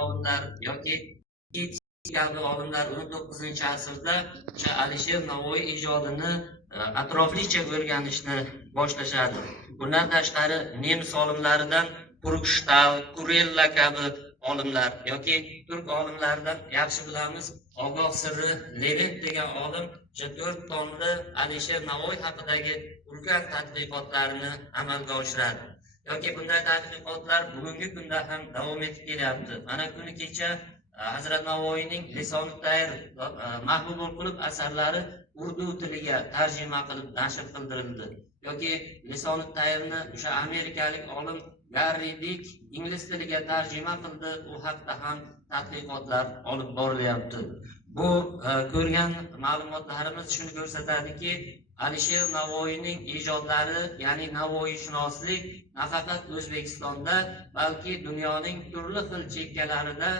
olimlar yoki galgi olimlar 19-asrda o'sha Alisher Navoiy ijodini atroflicha o'rganishni boshlashadi. Bundan tashqari nemis olimlaridan Burgstall, Kurella kabi olimlar yoki turk olimlaridan yaxshi bilamiz, Ogoh Sirri Levent degan olim 4 tomli Alisher Navoiy haqidagi ulkan tadqiqotlarni amalga oshiradi. Yoki bunday tadqiqotlar bugungi kunda ham davom etib kelyapti. Mana kuni kecha Hazrat Navoiyning Lisonut Tayr mahbub qilib asarlari urdu tiliga tarjima qilib nashr qildirildi. Yoki Lisonut Tayrni o'sha amerikalik olim Garri Dick ingliz tiliga tarjima qildi. U haqda ham tadqiqotlar olib borilyapti. Bu ko'rgan ma'lumotlarimiz shuni ko'rsatadiki, Alisher Navoiyning ijodlari, ya'ni Navoiyshunoslik nafaqat O'zbekistonda, balki dunyoning turli xil chekkalarida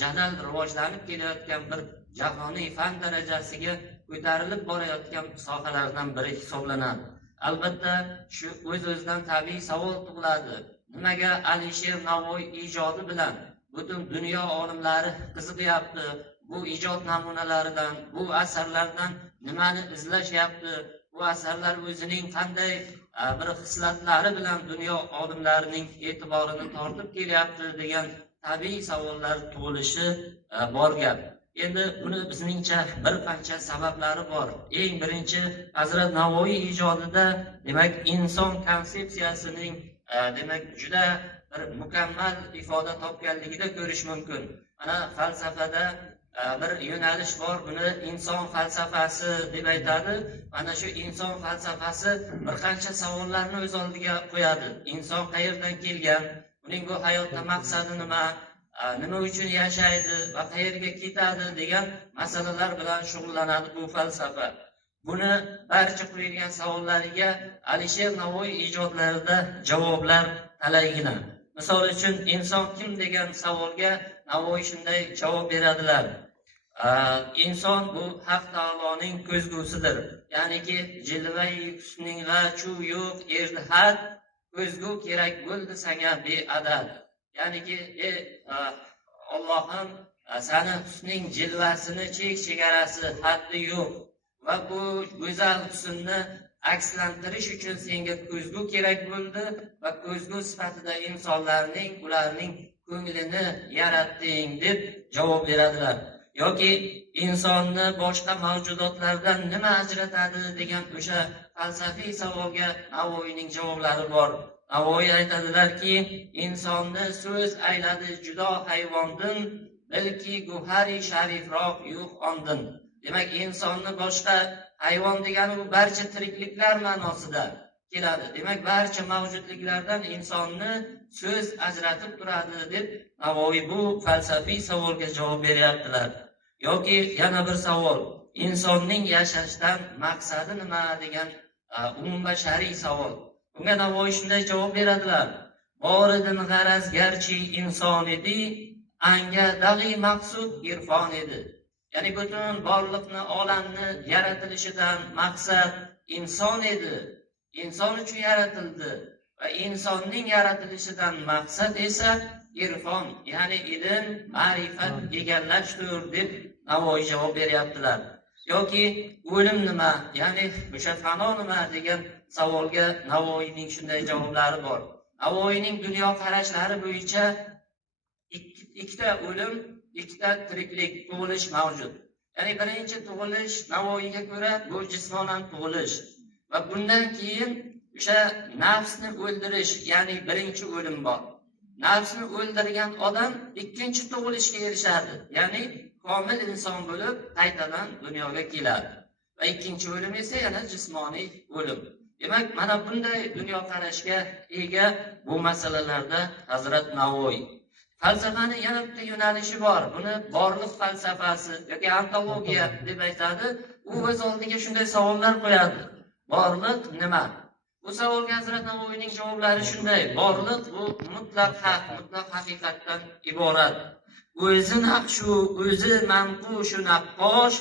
jadal rivojlanib kelayotgan bir jahoniy fan darajasiga ko'tarilib borayotgan sohalardan biri hisoblanadi. Albatta, shu o'z-o'zidan tabiiy savol tug'iladi. Nimaga Alisher Navoiy ijodi bilan butun dunyo olimlari qiziqyapti? Bu ijod namunalaridan, bu asarlardan nimani izlashyapti? Bu asarlar o'zining qanday bir xislatlari bilan dunyo olimlarining e'tiborini tortib kelyapti degan tabiiy savollar tug'ilishi bor gap. Endi buni bizningcha bir qancha sabablari bor. Eng birinchi, Hazrat Navoiy ijodida demak inson konsepsiyasining demak juda bir mukammal ifoda topganligida ko'rish mumkin. Mana falsafada bir yo'nalish bor, buni inson falsafasi deb aytadi. Mana shu inson falsafasi bir qancha savollarni o'z oldiga qo'yadi. Inson qayerdan kelgan, uning bu hayotda maqsadi nima, nima uchun yashaydi va qayerga ketadi degan masalalar bilan shug'ullanadi bu falsafa. Buni barcha qo'yilgan savollariga Alisher Navoiy ijodlarida javoblar talaygina. Misol uchun, inson kim degan savolga Navoiy shunday javob beradilar. Inson bu Haq taoloning ko'zgusidir. Ya'niki jilvai husningga chu yo'q erdihat, ko'zgu kerak bo'ldi sanga beadad. Ya'niki Allohim, sani husning jilvasini chek-chegarasi haddi yo'q va bu go'zal husnni akslantirish uchun senga ko'zgu kerak bo'ldi va ko'zgu sifatida insonlarning, ularning ko'nglini yaratding deb javob beradilar. Yoki insonni boshqa mavjudotlardan nima ajratadi degan o'sha falsafiy savolga Navoiyning javoblari bor. Navoiy aytadilarki, insonni so'z ayladi judo hayvondan, balki guhari sharifroq yo'q ondin. Demak, insonni boshqa hayvon degani u barcha tirikliklar ma'nosida keladi. Demak, barcha mavjudliklardan insonni so'z ajratib turadi deb Navoiy bu falsafiy savolga javob beryaptilar. Yoki yana bir savol, insonning yashashdan maqsadi nima degan umumbashariy savol. Bunga Navoiy shunday javob beradilar. Boridin g'araz garchi inson edi, anga dag'i maqsud irfon edi. Ya'ni butun borliqni, olamni yaratilishidan maqsad inson edi. Inson uchun yaratildi va insonning yaratilishidan maqsad esa irfon, ya'ni ilm, ma'rifat egallashdir deb Navoiy javob beryaptilar. Yoki o'lim nima, ya'ni o'sha fano nima degan savolga Navoiyning shunday javoblari bor. Navoiyning dunyo qarashlari bo'yicha ikkita o'lim, ikkita tiriklik, tug'ilish mavjud. Ya'ni birinchi tug'ilish Navoiyga ko'ra bu jismonan tug'ilish va bundan keyin o'sha nafsni o'ldirish, ya'ni birinchi o'lim bor. Nafsni o'ldirgan odam ikkinchi tug'ilishga erishadi, ya'ni komil inson bo'lib qaytadan dunyoga keladi. Va ikkinchi o'lim esa yana jismoniy o'lim. Demak, mana bunday dunyoqarashga ega bu masalalarda Hazrat Navoiy. Falsafaning yana bitta yo'nalishi bor. Buni borliq falsafasi yoki ontologiya deb aytadi. U o'z oldiga shunday savollar qo'yadi. Borliq nima? Bu savolga Hazrat Navoiyning javoblari shunday. Borliq bu mutlaq haq, mutlaq haqiqatdan iborat. O'zi naqshu, o'zi manqushu naqqosh,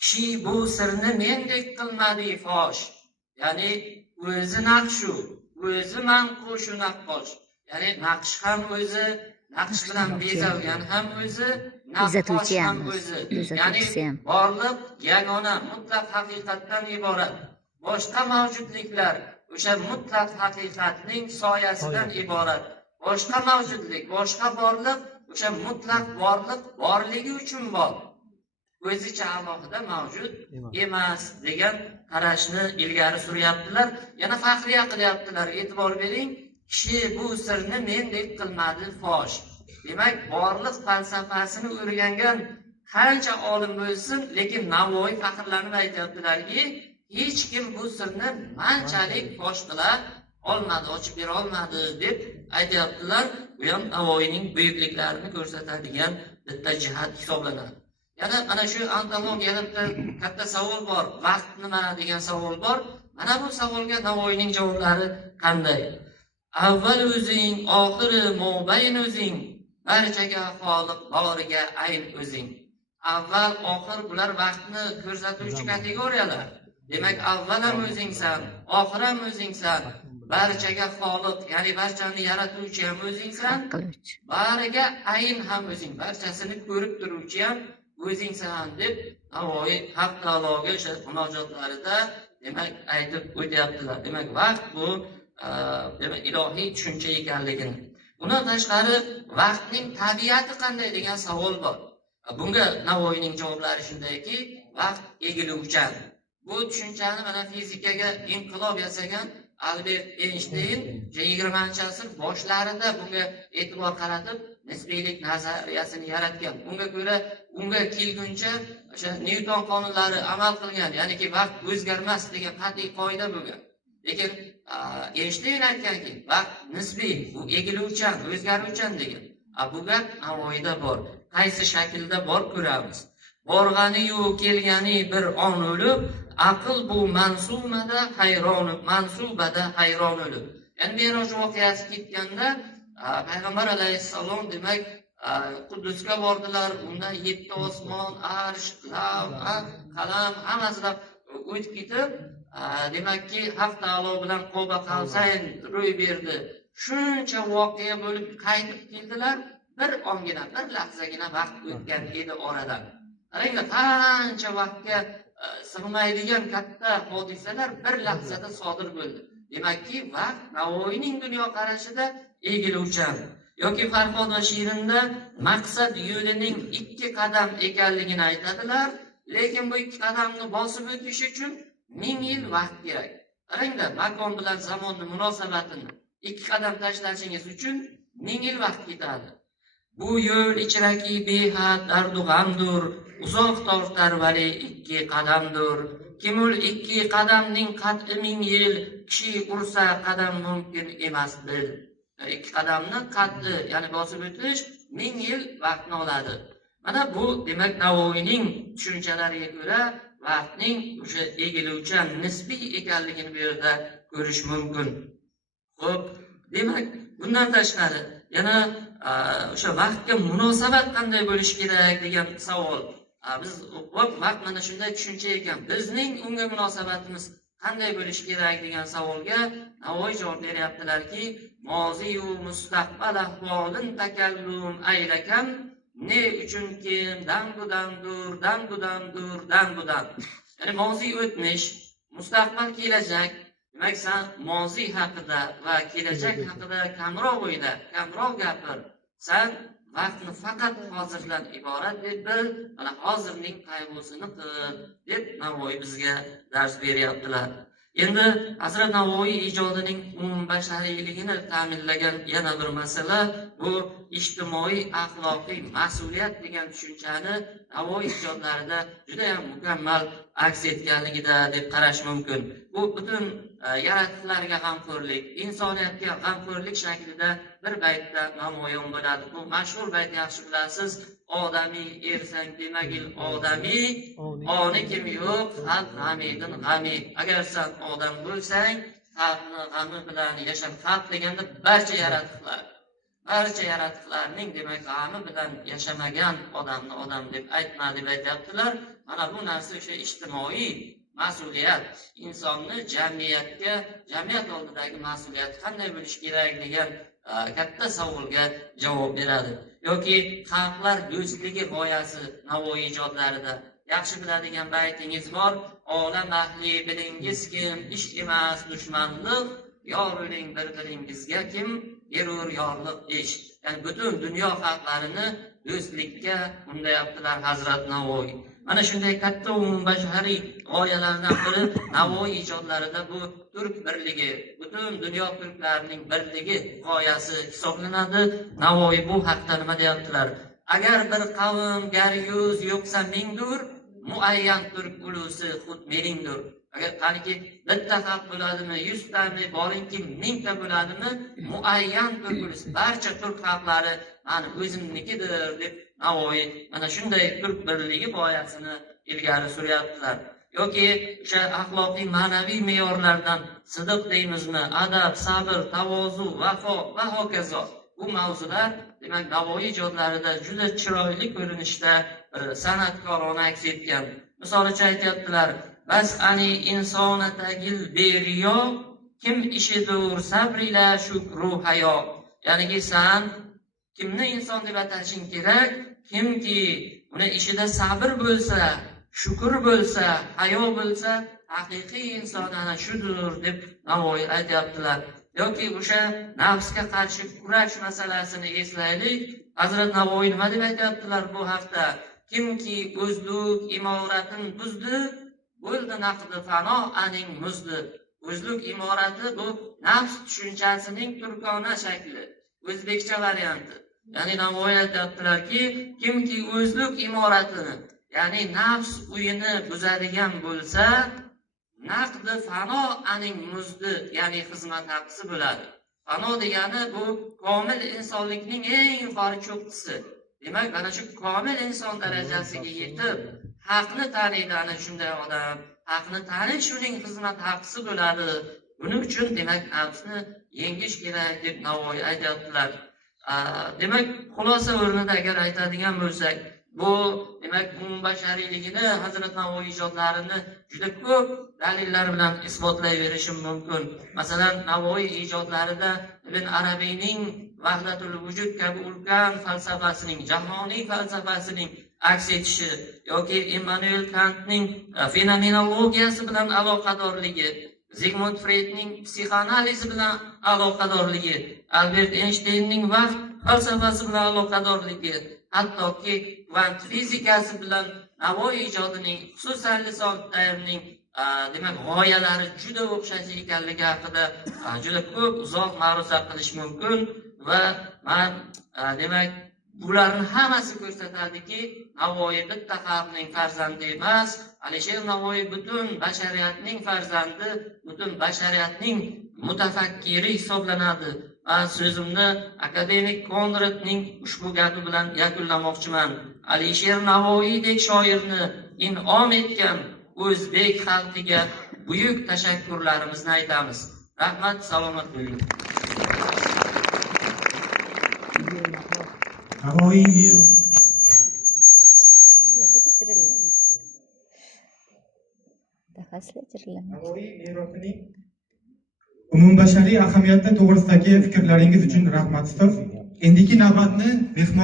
kishi bu sirni mendek qilmadi fosh. Ya'ni o'zi naqshu, o'zi manqushu naqqosh. Ya'ni naqsh ham o'zi, naqsh bilan bezalgan ham o'zi, Bezatuvchi naqosh ham ham o'zi, o'zi. bezatuvchisi ham. Borliq yagona mutlaq haqiqatdan iborat. Boshqa mavjudliklar o'sha mutlaq haqiqatning soyasidan iborat. Boshqa mavjudlik, boshqa borliq o'sha mutlaq borliq borligi uchun bor. O'zicha alohida mavjud emas degan qarashni ilgari suryaptilar. Yana faxriya qilyaptilar. E'tibor bering, kishi bu sirni mendek qilmadi fosh. Demak, borliq falsafasini o'rgangan qancha olim bo'lsin, lekin Navoiy faxrlanib aytayaptilarki, hech kim bu sirni manchalik fosh qila olmadi, ochib bera olmadi deb aytayaptilar. Bu ham Navoiyning buyukliklarini ko'rsatadigan bitta jihat hisoblanadi. Yana mana shu antologiyada katta savol bor. Vaqt nima degan savol bor. Mana bu savolga Navoiyning javoblari qanday? Avval o'zing, oxiri mobayn o'zing, barchaga xoliq boriga ayn o'zing. Avval, oxir bular vaqtni ko'rsatuvchi kategoriyalar. Demak, avval ham o'zingsan, oxir ham o'zingsan, barchaga xoliq, ya'ni barchani yaratuvchi ham o'zingsan, bariga ayn ham o'zing, barchasini ko'rib turuvchi ham o'zingsan deb Navoiy Haq taologa o'sha munojotlarida demak aytib o'tyaptilar. Demak, vaqt bu demak ilohiy tushuncha ekanligini. Bundan tashqari vaqtning tabiati qanday degan savol bor. Bunga Navoiyning javoblari shundayki, vaqt egiluvchan. Bu tushunchani mana fizikaga inqilob yasagan Albert Einstein 20-asr boshlarida bunga e'tibor qaratib nisbiylik nazariyasini yaratgan. Bunga ko'ra, unga kelguncha o'sha Newton qonunlari amal qilgan, ya'niki vaqt o'zgarmas degan qat'iy qoida bo'lgan. Lekin Einstein aytganki, vaqt nisbiy, u egiluvchan, o'zgaruvchan degan. Bu gap Navoiyda bor. Qaysi shaklda bor ko'ramiz. Borg'ani-yu kelgani bir on o'lib, aql bu mansubada hayron o'lib. Ya'ni Meroj voqeasi ketganda Payg'ambar alayhissalom demak Quddusga bordilar. Unda 7 osmon, arsh, lav, qalam hammasidan o'tib ketib, demakki Haq taolo bilan Qoba Qavsayn ro'y berdi. Shuncha voqea bo'lib qaytib keldilar. Bir ongina, bir lahzagina vaqt o'tgan edi oradan. Qaranglar, qancha vaqtga sig'maydigan katta hodisalar bir lahzada sodir bo'ldi. Demakki, vaqt Navoiyning dunyo qarashida egiluvchan. Yoki Farhod va Shirinda maqsad yo'lining 2 qadam ekanligini aytadilar, lekin bu 2 qadamni bosib o'tish uchun 1000 yil vaqt kerak. Qaranglar, makon bilan zamonning munosabatini 2 qadam tashlashingiz uchun 1000 yil vaqt ketadi. Bu yo'l ichidagi behad dardu g'amdur, uzoq tortar vali 2 qadamdir. Kimul 2 qadamning qat'i 1000 yil, kishi ursa qadam mumkin emasdir. 2 qadamni qat'i, ya'ni bosib o'tish 1000 yil vaqtni oladi. Mana bu demak Navoiyning tushunchalariga ko'ra vaqtning o'sha egiluvchan, nisbiy ekanligini bu yerda ko'rish mumkin. Xo'p, demak bundan tashqari yana o'sha vaqtga munosabat qanday bo'lishi kerak degan savol. Biz vaqt mana shunday tushuncha ekan. Bizning unga munosabatimiz qanday bo'lishi kerak degan savolga Navoiy javob beryaptilarki, moziyu mustaqbal ahvolin takallum aylakan, ne uchun kim dan-budan. Ya'ni moziy o'tmish, mustaqbal kelajak. Demak, sen moziy haqida va kelajak haqida kamroq o'yla, kamroq gapir. Sen vaqtni faqat hozirdan iborat deb bil, mana hozirning qayg'usini qil deb Navoiy bizga dars beryaptilar. Endi Hazrat Navoiy ijodining umumbashariyligini ta'minlagan yana bir masala bu ijtimoiy axloqiy mas'uliyat degan tushunchani Navoiy ijodlarida juda ham mukammal aks etganligida deb qarash mumkin. Bu butun yaratganlarga g'amxo'rlik, insoniyatga g'amxo'rlik shaklida bir baytda namoyon bo'ladi. Bu mashhur bayt yaxshi bilasiz. Odamiy ersang demagil odamiy, oni kim yo'q, xalq g'amidin g'ami. Agar sen odam bo'lsang, xalqni g'ami bilan yasha. Xalq deganda barcha yaratganlarning demak g'ami bilan yashamagan odamni odam deb aytma deb aytyaptilar. Mana bu narsa o'sha ijtimoiy mas'uliyat, insonni jamiyat oldidagi mas'uliyat qanday bo'lishi kerak degan katta savolga javob beradi. Yoki xalqlar do'stligi g'oyasi Navoiy ijodlarida yaxshi biladigan baytingiz bor. Olam ahli bilingiz kim, ish emas dushmanlik, yor bo'ling bir-biringizga kim, berur yorliq ish. Ya'ni butun dunyo xalqlarini do'stlikka undayaptilar Hazrat Navoiy. Mana shunday katta umumbashariy g'oyalardan biri Navoiy ijodlarida bu turk birligi, butun dunyo turklarining birligi g'oyasi hisoblanadi. Navoiy bu haqda nima deyaptilar? Agar bir qavm gar yuz yo'qsa mingdur, muayyan turk ulusi xud meningdir. Agar qaniki bitta xalq bo'ladimi, 100 tami, boringki 1000 ta bo'ladimi, muayyan turk ulusi, barcha turk xalqlari mani o'zimnikidir deb Navoiy mana shunday turk birligi g'oyasini ilgari suryaptilar. Yoki o'sha axloqiy ma'naviy me'yorlardan sidiq deymizmi, adab, sabr, tavozu, vafo va hokazo. Bu mavzular demak Navoiy ijodlarida juda chiroyli ko'rinishda san'atkorona aks etgan. Misolicha aytyaptilar: "Bas ani insonatagil beriyo, kim ishidur sabrila shukru hayo." Ya'ni san kimni inson deb atashing kerak? Kimki uni ishida sabr bo'lsa, shukr bo'lsa, hayo bo'lsa, haqiqiy inson ana shudir deb Navoiy aytyaptilar. Yoki o'sha nafsga qarshi kurash masalasini eslaylik. Hazrat Navoiy nima deb aytyaptilar bu haqda? Kimki o'zluk imoratin buzdi, bo'ldi naqdi fano aning muzdi. O'zluk imorati bu nafs tushunchasining turkona shakli, o'zbekcha varianti. Ya'ni Navoiy aytyaptilarki, kimki o'zluk imoratini, ya'ni nafs uyini buzadigan bo'lsa, naqdi fano aning muzdi, ya'ni xizmat haqqisi bo'ladi. Fano degani bu komil insonlikning eng yuqori cho'qqisi. Demak, mana shu komil inson darajasiga yetib, haqni taniydi ana shunday odam, haqni tanish uning xizmat haqqisi bo'ladi. Buning uchun demak nafsni yengish kerak deb Navoiy aytyaptilar. Demak, xulosa o'rnida agar aytadigan bo'lsak, bu demak umumbashariyligini Hazrat Navoiy ijodlarini juda ko'p dalillar bilan isbotlayverishim mumkin. Masalan, Navoiy ijodlarida Ibn Arabiyning Vahdatul Vujud kabi ulkan falsafasining, jahoniy falsafasining aks etishi yoki Immanuel Kantning fenomenologiyasi bilan aloqadorligi, Sigmund Freudning psixoanalizi bilan aloqadorligi, Albert Einsteinning vaqt falsafasi bilan aloqadorligi, hattoki kvant fizikasi bilan Navoiy ijodining, xususan Lisan Tayrning demak g'oyalari juda o'xshash ekanligi haqida juda ko'p uzoq ma'ruza qilish mumkin va men demak bularning hammasi ko'rsatadiki, Navoiy bitta xalqning farzandi emas, Alisher Navoiy butun bashariyatning farzandi, butun bashariyatning mutafakkiri hisoblanadi. Men so'zimni akademik Konradning ushbu gapi bilan yakunlamoqchiman. Alisher Navoiydek shoirni in'om etgan o'zbek xalqiga buyuk tashakkurlarimizni aytamiz. Rahmat, salomat bo'ling. Navoiy merosining umumbashariy ahamiyati to'g'risidagi fikrlaringiz uchun rahmat ustoz. Endiki navbatni mehmon